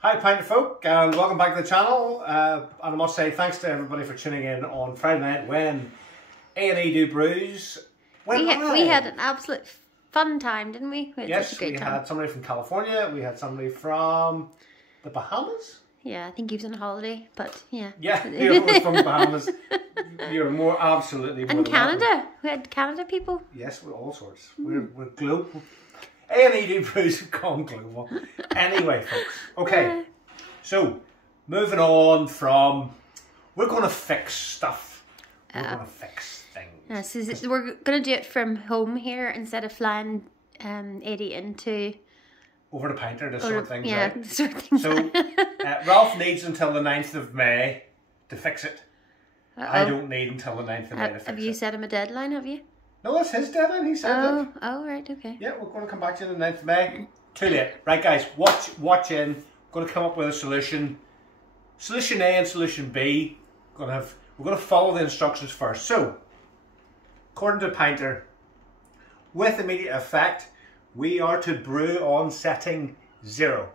Hi Pinter folk, and welcome back to the channel. And I must say thanks to everybody for tuning in on Friday night when A&E Do Brews went live. We had an absolute fun time, didn't we? Yes, we had somebody from California, we had somebody from the Bahamas. Yeah, I think he was on holiday, but yeah. Yeah, he was from the Bahamas. You're more absolutely more And than Canada. welcome. We had Canada people. Yes, we're all sorts. We're global. A&E Do Brews have gone global. Anyway, folks. Okay, so moving on from, we're going to fix stuff. We're going to fix things. So we're going to do it from home here instead of flying 80 into... Over to Pinter to sort things yeah, out. sort things So, Ralph needs until the 9th of May to fix it. I don't need until the 9th of May to fix it. Have you set him a deadline, have you? No, that's his deadline, he said that. Oh, right, okay. Yeah, we're going to come back to you on the 9th of May. Too late. Right, guys, watch in. Going to come up with a solution. Solution A and Solution B. We're going to follow the instructions first. So, according to Pinter, with immediate effect, we are to brew on setting 0.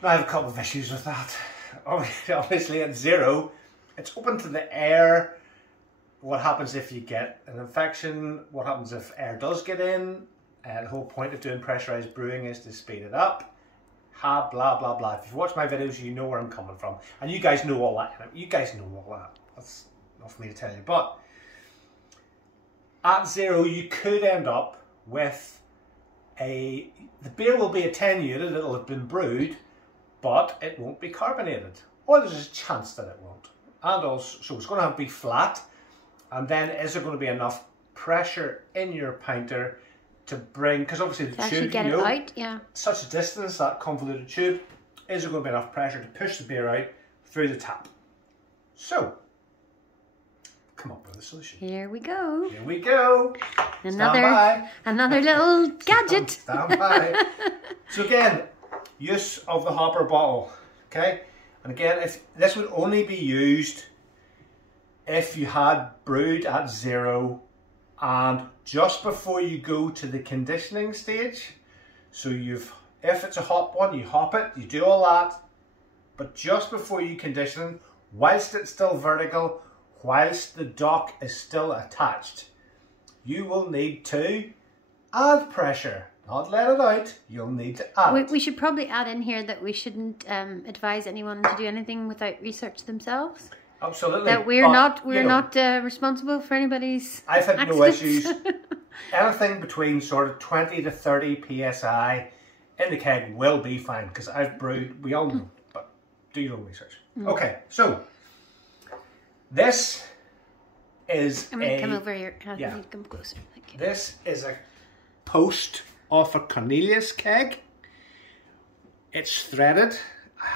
Now, I have a couple of issues with that. Obviously, at 0, it's open to the air. What happens if you get an infection? What happens if air does get in? The whole point of doing pressurized brewing is to speed it up. Blah, blah, blah. If you've watched my videos, you know where I'm coming from. And you guys know all that. You guys know all that. That's not for me to tell you. But at 0, you could end up with the beer will be attenuated, it'll have been brewed, but it won't be carbonated. Or there's a chance that it won't. And also, so it's going to have to be flat. And then is there going to be enough pressure in your pinter to bring, because obviously the tube, get it out, yeah. Such a distance, that convoluted tube, is there going to be enough pressure to push the beer out through the tap? So, come up with a solution. Here we go. Here we go. Another little gadget. Stand by. So again, use of the hopper bottle. Okay, and again, if this would only be used if you had brewed at 0 and just before you go to the conditioning stage. So if it's a hop one, you hop it, you do all that, but just before you condition, whilst it's still vertical, whilst the dock is still attached, you will need to add pressure, not let it out. You'll need to add it. We should probably add in here that we shouldn't advise anyone to do anything without research themselves. Absolutely. That we're not responsible for anybody's I've had accidents. no issues. Anything between sort of 20 to 30 psi in the keg will be fine, because I've brewed, we all know, but do your own research. Okay, so this is I'm going to come over here. Come closer. Thank you. This is a post off a Cornelius keg. It's threaded.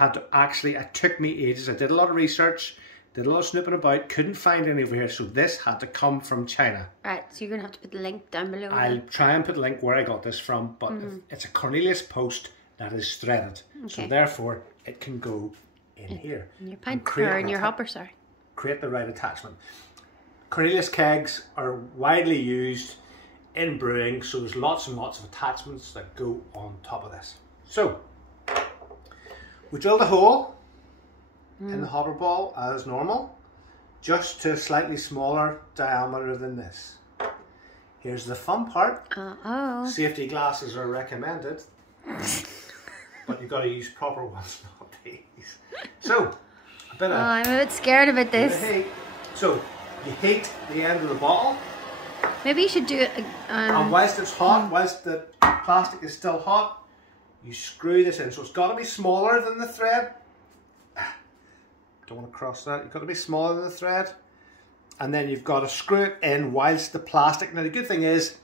It took me ages. I did a lot of research, did a lot of snooping about, couldn't find any over here, so this had to come from China. Right, so you're going to have to put the link down below. I'll try and put a link where I got this from, but it's a Cornelius post that is threaded. Okay. So therefore, it can go in here. In your pint, or in your hopper, sorry. Create the right attachment. Cornelius kegs are widely used in brewing, so there's lots and lots of attachments that go on top of this. So, we drilled a hole in the hopper ball as normal, just to a slightly smaller diameter than this. Here's the fun part. Safety glasses are recommended, but you've got to use proper ones, not these. So, I'm a bit scared about this. So, you heat the end of the bottle. Maybe you should do it. And whilst it's hot, whilst the plastic is still hot, you screw this in. So it's got to be smaller than the thread. Don't want to cross that. You've got to be smaller than the thread. And then you've got to screw it in whilst the plastic. Now the good thing is,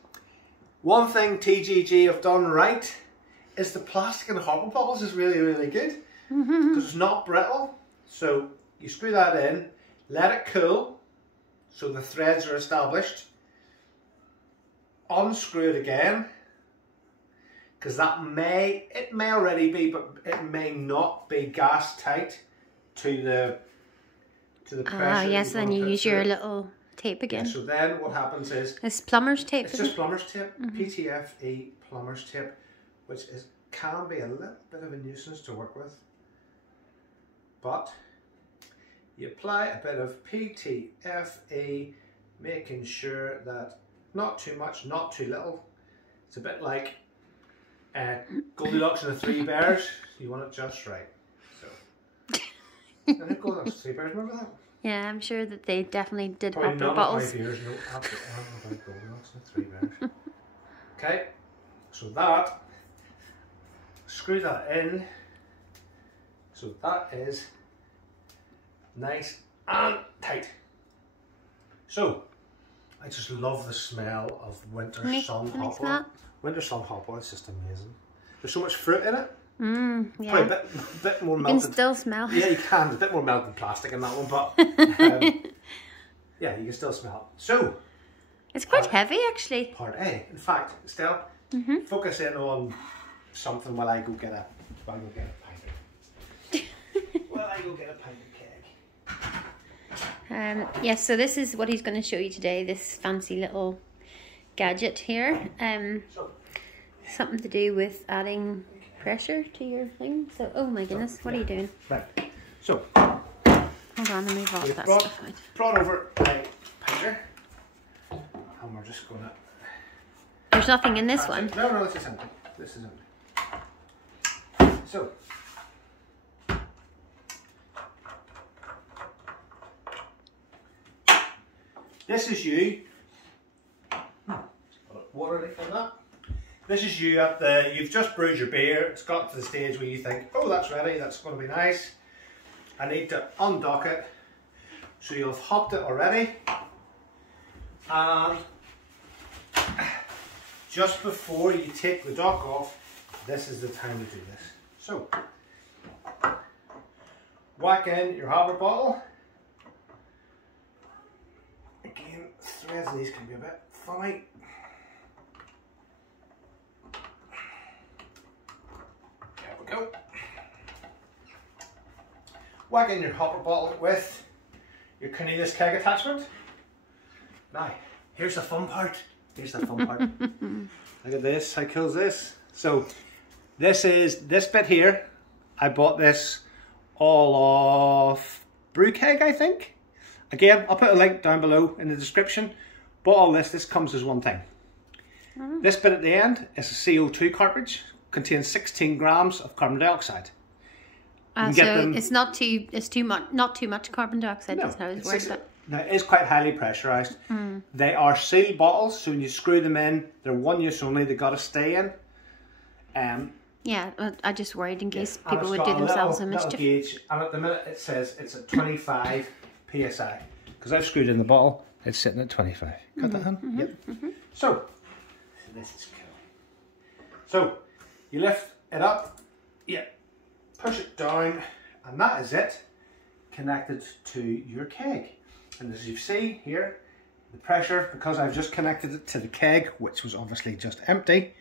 one thing TGG have done right is the plastic in the hopper bottles is really, really good. Because it's not brittle. So you screw that in, let it cool, so the threads are established. Unscrew it again, because it may already be, but it may not be gas tight to the pressure. Yes, then you use your little tape again. Yeah, so then what happens is... It's plumber's tape. It's just plumber's tape, PTFE plumber's tape, which is can be a little bit of a nuisance to work with, but you apply a bit of PTFE, making sure that not too much, not too little. It's a bit like Goldilocks and the Three Bears. You want it just right. So, I think Goldilocks and the Three Bears, remember that? Yeah, I'm sure that they definitely did Probably hopper none bottles. of my viewers know absolutely about Goldilocks and the Three Bears. Okay, so that, screw that in. So that is nice and tight. So, I just love the smell of winter sun hop oil. Winter sun hop oil is just amazing. There's so much fruit in it. Yeah. Probably a bit more melted. You can still smell. Yeah, you can. There's a bit more melted plastic in that one, but yeah, you can still smell it. So, it's quite heavy actually. Part A. In fact, Estelle, focus in on something while I go get a pinter. While I go get a pint of keg. Yes, so this is what he's going to show you today, this fancy little gadget here. Something to do with adding pressure to your thing. So, oh my goodness, what are you doing? Right, so hold on, let me move all that stuff out. Brought over my pinter, and we're just going to... There's nothing in this one. No, this is empty. This is empty. So, this is you. Water in that. This is you at the, you've just brewed your beer, it's got to the stage where you think, oh, that's ready, that's going to be nice. I need to undock it. So you'll have hopped it already. And just before you take the dock off, this is the time to do this. So, whack in your hopper bottle. Again, threads of these can be a bit funny. Go. Whack in your hopper bottle with your Cornelius keg attachment. Now, here's the fun part. Here's the fun part. Look at this. How cool is this? So, this is this bit here. I bought this all off Brew Keg, I think. Again, I'll put a link down below in the description. But all this comes as one thing. This bit at the end is a CO2 cartridge. Contains 16 grams of carbon dioxide. So it's not too much carbon dioxide. That's how it's worked out. Now it is quite highly pressurized. They are sealed bottles, so when you screw them in, they're one use only. They got to stay in. Yeah, I just worried in case people would do themselves a mischief. Gauge, and at the minute it says it's at 25 psi. Because I've screwed in the bottle, it's sitting at 25. Got that on? Yep. So this is cool. So. You lift it up, push it down, and that is it, connected to your keg. And as you see here, the pressure, because I've just connected it to the keg, which was obviously just empty,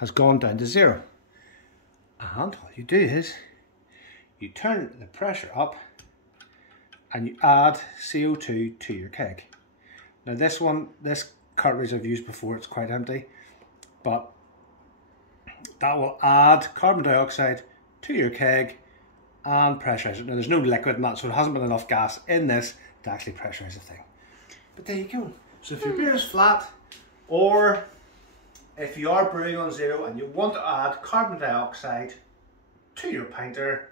has gone down to 0. And all you do is, you turn the pressure up, and you add CO2 to your keg. Now this cartridge I've used before, it's quite empty, but that will add carbon dioxide to your keg and pressurize it. Now there's no liquid in that, so there hasn't been enough gas in this to actually pressurize the thing. But there you go. So if your beer is flat, or if you are brewing on 0 and you want to add carbon dioxide to your pinter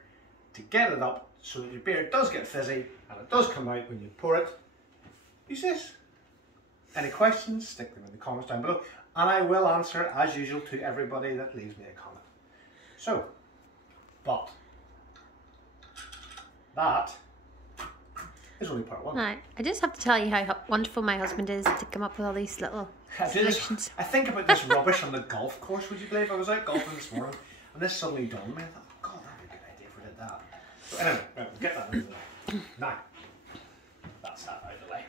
to get it up so that your beer does get fizzy and it does come out when you pour it, use this. Any questions, stick them in the comments down below. And I will answer, as usual, to everybody that leaves me a comment. So, but that is only part 1. Right. I just have to tell you how wonderful my husband is to come up with all these little solutions. I think about this rubbish on the golf course, would you believe? I was out golfing this morning, and this suddenly dawned on me. I thought, God, that would be a good idea if we did that. So anyway, right, we'll get that out of the way. Now, that's that out of the way.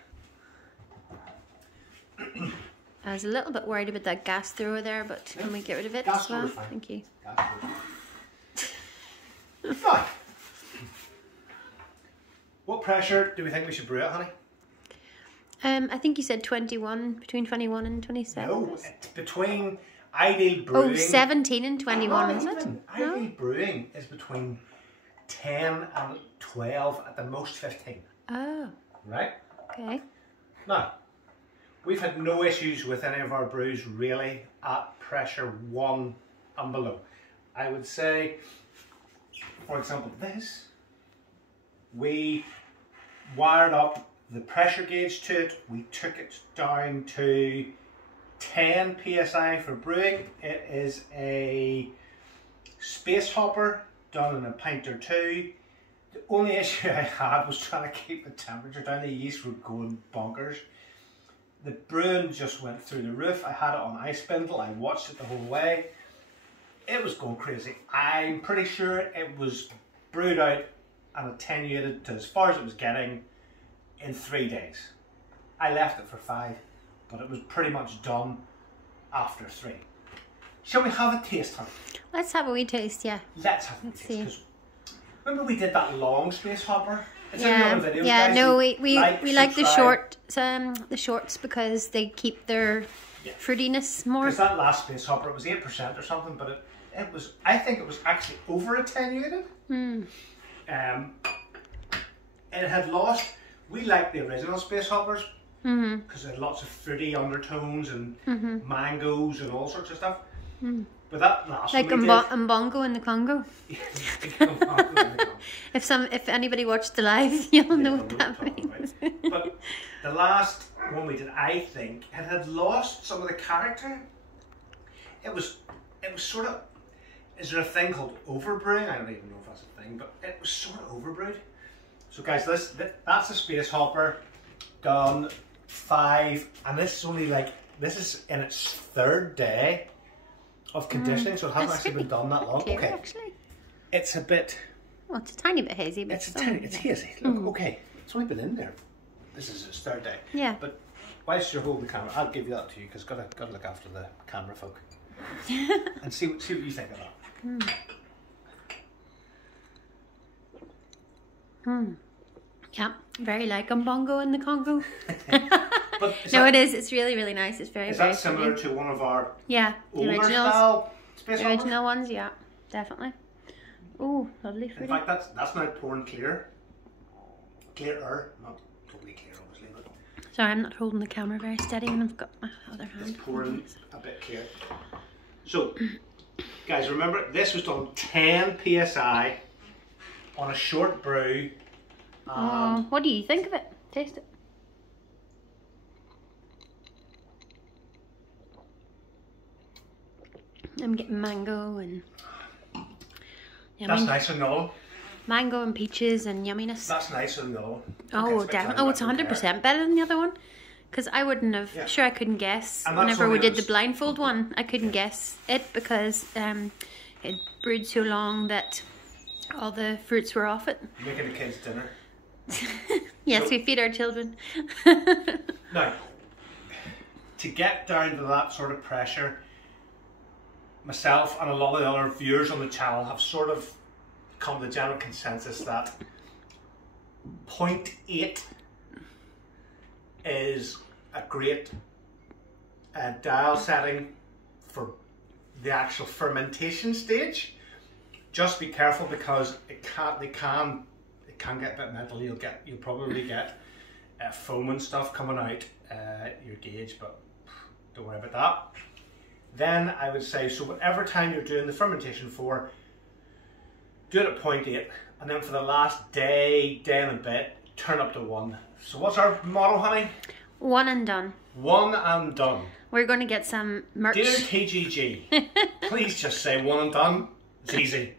I was a little bit worried about that gas thrower there, but can we get rid of it Gas as well? fine. Thank you. Right. What pressure do we think we should brew it, honey? I think you said 21, between 21 and 27. No, it's between, Ideal brewing. Oh, 17 and 21, is it? Ideal brewing is between 10 and 12, at the most 15. Oh. Right? Okay. Now, we've had no issues with any of our brews really at pressure 1 and below. I would say, for example, this, we wired up the pressure gauge to it. We took it down to 10 psi for brewing. It is a space hopper done in a Pinter 2. The only issue I had was trying to keep the temperature down. The yeast were going bonkers. The brewing just went through the roof. I had it on ice spindle. I watched it the whole way. It was going crazy. I'm pretty sure it was brewed out and attenuated to as far as it was getting in 3 days. I left it for 5, but it was pretty much done after 3. Shall we have a taste, honey? Let's have a wee taste, yeah. Let's have a taste. Remember we did that long space hopper? It's in Yeah, your videos, yeah. guys. No, we like subscribe. the shorts because they keep their fruitiness more. Because that last space hopper, it was 8% or something, but it was, I think it was actually over attenuated. And it had lost. We liked the original space hoppers because it had lots of fruity undertones and mangoes and all sorts of stuff. But that last Like one Mbongo in the Congo. If anybody watched the live, you'll know what that means. But the last one we did, I think, it had lost some of the character. It was sort of, is there a thing called overbrewing? I don't even know if that's a thing, but it was sort of overbrewed. So guys, that's a space hopper done 5, and this is only like, this is in its 3rd day of conditioning, so it hasn't actually been done that long. Clear, okay, actually. it's a bit. Well, it's a tiny bit hazy, but It's hazy. Look, okay, it's only been in there. This is its 3rd day. Yeah. But whilst you're holding the camera, I'll give you that to you because gotta look after the camera folk and see what you think of that. Yeah, very like Mbongo in the Congo. But No, it is. It's really, really nice. It's very, is very that similar pretty. to one of our the older originals. style space The hoppers? original ones, yeah, definitely. Oh, lovely In fruity. fact, that's now pouring clearer, not totally clear, obviously, but Sorry, I'm not holding the camera very steady, and I've got my other hand. it's pouring a bit clear. So, guys, remember this was done 10 psi on a short brew. What do you think of it? Taste it. I'm getting mango and That's nice and mellow. mango and peaches and yumminess. That's nice and mellow. Oh, definitely. Oh, it's 100% better than the other one. Because I wouldn't have, sure I couldn't guess. And that's Whenever we only did the blindfold one, I couldn't guess it because it brewed so long that all the fruits were off it. Making the kids dinner. Yes, So- we feed our children. Now, to get down to that sort of pressure, myself and a lot of the other viewers on the channel have sort of come to the general consensus that 0.8 is a great dial setting for the actual fermentation stage. Just be careful because it can get a bit mental. You'll probably get foam and stuff coming out your gauge, but don't worry about that. Then I would say, so whatever time you're doing the fermentation for, do it at 0.8, and then for the last day and a bit, turn up to 1. So what's our motto, honey? 1 and done. 1 and done. We're going to get some merch. Dear TGG, please just say 1 and done. It's easy.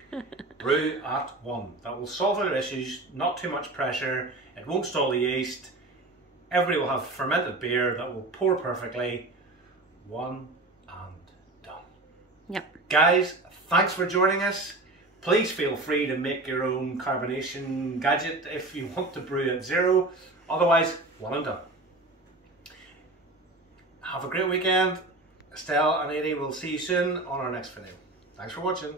Brew at 1. That will solve our issues. Not too much pressure. It won't stall the yeast. Everybody will have fermented beer that will pour perfectly. 1 and done. Yep. Guys, thanks for joining us. Please feel free to make your own carbonation gadget if you want to brew at 0. Otherwise, 1 and done. Have a great weekend. Estelle and Edie will see you soon on our next video. Thanks for watching.